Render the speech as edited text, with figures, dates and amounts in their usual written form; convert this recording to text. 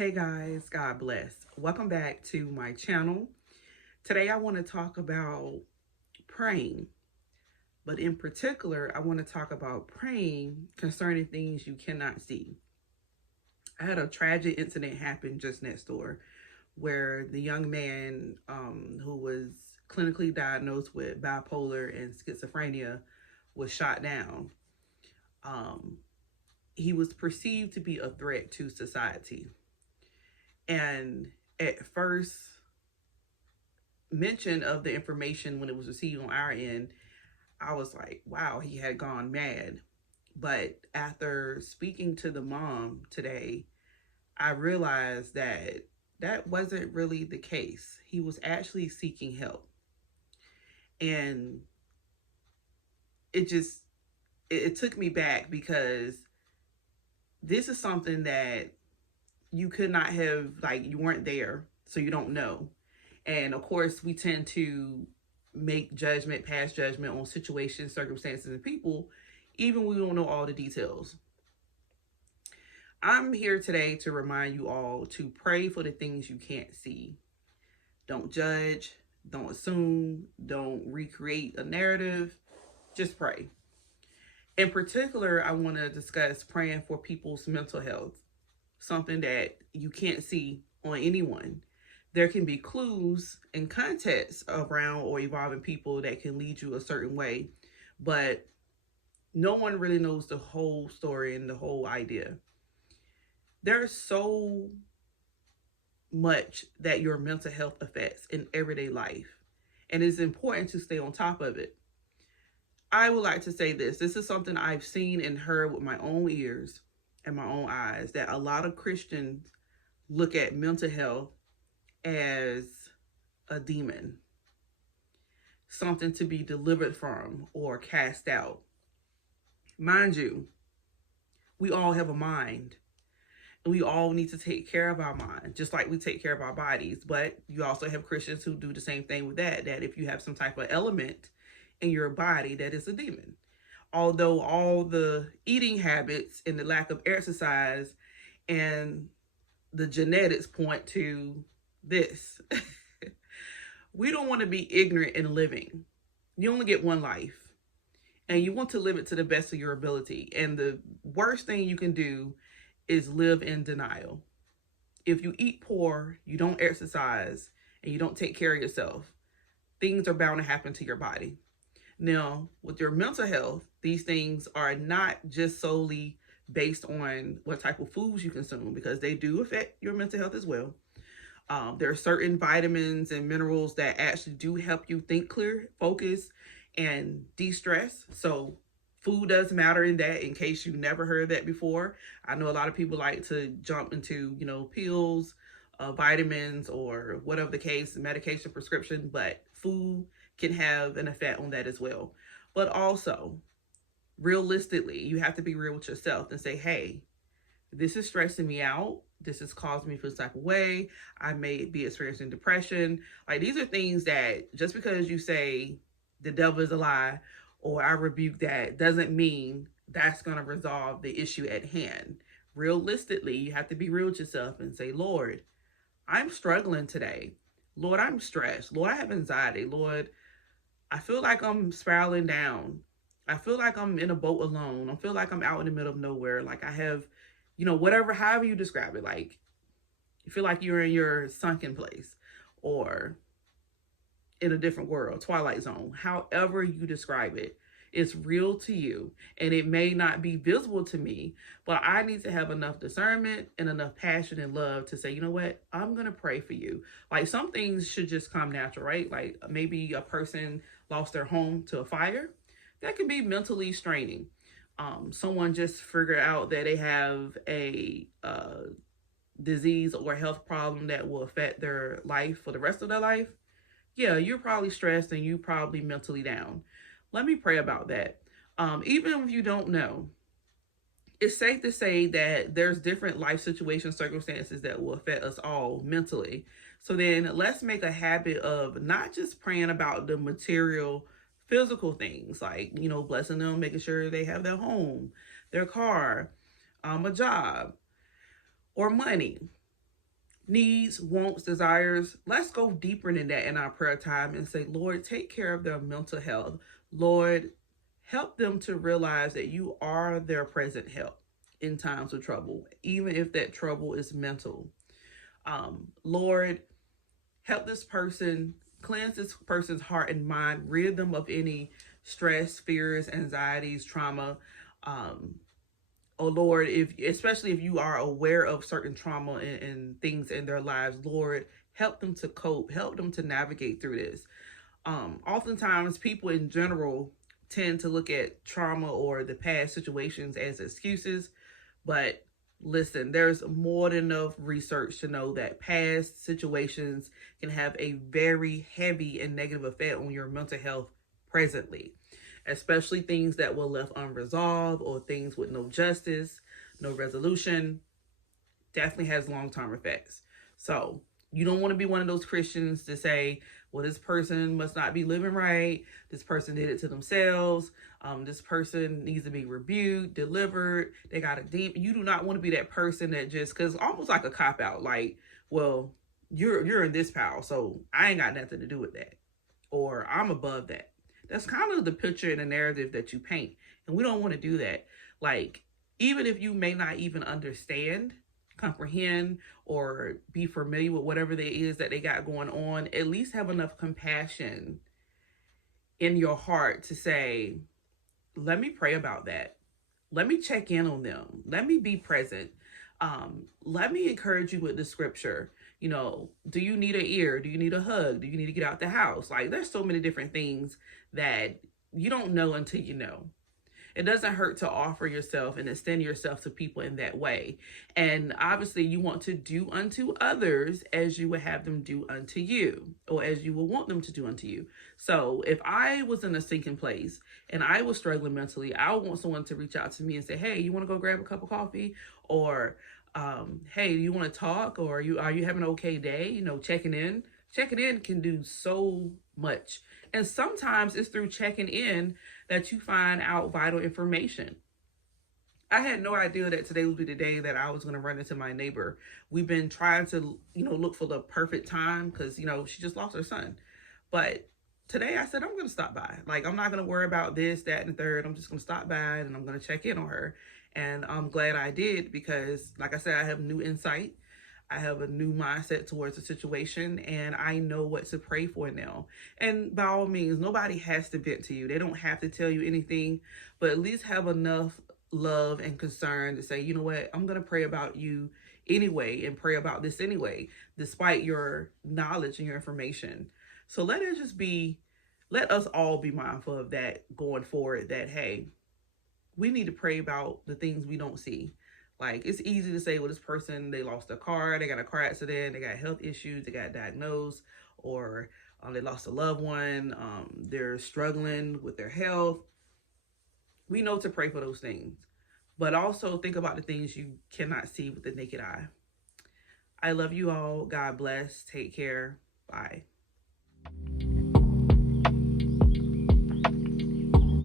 Hey guys, God bless. Welcome back to my channel. Today I want to talk about praying, but in particular, I want to talk about praying concerning things you cannot see. I had a tragic incident happen just next door where the young man who was clinically diagnosed with bipolar and schizophrenia was shot down. Um, he was perceived to be a threat to society. And at first mention of the information when it was received on our end, I was like, wow, he had gone mad. But after speaking to the mom today, I realized that that wasn't really the case. He was actually seeking help. And it just, it took me back because this is something that you could not have, like, you weren't there, so you don't know. And of course, we tend to make judgment, pass judgment on situations, circumstances, and people, even when we don't know all the details. I'm here today to remind you all to pray for the things you can't see. Don't judge, don't assume, don't recreate a narrative, just pray. In particular, I want to discuss praying for people's mental health, something that you can't see on anyone. There can be clues and context around or evolving people that can lead you a certain way, but no one really knows the whole story and the whole idea. There's so much that your mental health affects in everyday life, and it's important to stay on top of it. I would like to say this. This is something I've seen and heard with my own ears and my own eyes, that a lot of Christians look at mental health as a demon, something to be delivered from or cast out. Mind you, we all have a mind, and we all need to take care of our mind, just like we take care of our bodies. But you also have Christians who do the same thing with that if you have some type of element in your body, that is a demon. Although all the eating habits and the lack of exercise and the genetics point to this. We don't want to be ignorant in living. You only get one life, and you want to live it to the best of your ability. And the worst thing you can do is live in denial. If you eat poor, you don't exercise, and you don't take care of yourself, things are bound to happen to your body. Now, with your mental health, these things are not just solely based on what type of foods you consume, because they do affect your mental health as well. There are certain vitamins and minerals that actually do help you think clear, focus, and de-stress. So food does matter in that, in case you never heard that before. I know a lot of people like to jump into, pills, vitamins, or whatever the case, medication, prescription, but food can have an effect on that as well. But also, realistically, you have to be real with yourself and say, hey, this is stressing me out. This has caused me to feel this type of way. I may be experiencing depression. Like, these are things that just because you say the devil is a lie or I rebuke that doesn't mean that's going to resolve the issue at hand. Realistically, you have to be real with yourself and say, Lord, I'm struggling today. Lord, I'm stressed. Lord, I have anxiety. Lord, I feel like I'm spiraling down. I feel like I'm in a boat alone. I feel like I'm out in the middle of nowhere. Like I have, whatever, however you describe it. Like you feel like you're in your sunken place or in a different world, Twilight Zone. However you describe it, it's real to you, and it may not be visible to me, but I need to have enough discernment and enough passion and love to say, you know what, I'm going to pray for you. Like, some things should just come natural, right? Like maybe a person lost their home to a fire. That can be mentally straining. Someone just figured out that they have a disease or health problem that will affect their life for the rest of their life. Yeah, you're probably stressed and you probably mentally down. Let me pray about that. Even if you don't know, it's safe to say that there's different life situations, circumstances that will affect us all mentally. So then let's make a habit of not just praying about the material, physical things, like, blessing them, making sure they have their home, their car, a job, or money. needs, wants, desires. Let's go deeper than that in our prayer time and say, Lord, take care of their mental health. Lord, help them to realize that you are their present help in times of trouble, even if that trouble is mental. Lord, help this person, cleanse this person's heart and mind, rid them of any stress, fears, anxieties, trauma. Oh Lord, especially if you are aware of certain trauma and things in their lives, Lord, help them to cope, help them to navigate through this. Oftentimes people in general tend to look at trauma or the past situations as excuses, but listen, there's more than enough research to know that past situations can have a very heavy and negative effect on your mental health presently, especially things that were left unresolved or things with no justice, no resolution. Definitely has long-term effects. So you don't want to be one of those Christians to say, well, this person must not be living right. This person did it to themselves. This person needs to be rebuked, delivered. They got a demon. You do not want to be that person that just, because almost like a cop out, like, well, you're in this pile, so I ain't got nothing to do with that, or I'm above that. That's kind of the picture and the narrative that you paint, and we don't want to do that. Like, even if you may not even understand, comprehend, or be familiar with whatever it is that they got going on, at least have enough compassion in your heart to say, let me pray about that. Let me check in on them. Let me be present. Let me encourage you with the scripture. You know, do you need an ear? Do you need a hug? Do you need to get out the house? Like, there's so many different things that you don't know until you know. It doesn't hurt to offer yourself and extend yourself to people in that way. And obviously you want to do unto others as you would have them do unto you, or as you would want them to do unto you. So if I was in a sinking place and I was struggling mentally, I would want someone to reach out to me and say, hey, you want to go grab a cup of coffee? Or, hey, do you want to talk? Or are you having an okay day? You know, checking in. Checking in can do so much. And sometimes it's through checking in that you find out vital information. I had no idea that today would be the day that I was going to run into my neighbor. We've been trying to, look for the perfect time because, she just lost her son. But today I said, I'm going to stop by. Like, I'm not going to worry about this, that, and the third. I'm just going to stop by and I'm going to check in on her. And I'm glad I did because, like I said, I have new insight. I have a new mindset towards the situation, and I know what to pray for now. And by all means, nobody has to vent to you. They don't have to tell you anything, but at least have enough love and concern to say, you know what, I'm going to pray about you anyway and pray about this anyway, despite your knowledge and your information. So let us all be mindful of that going forward, that, hey, we need to pray about the things we don't see. Like, it's easy to say, well, this person, they lost their car, they got a car accident, they got health issues, they got diagnosed, or they lost a loved one, they're struggling with their health. We know to pray for those things, but also think about the things you cannot see with the naked eye. I love you all. God bless. Take care. Bye.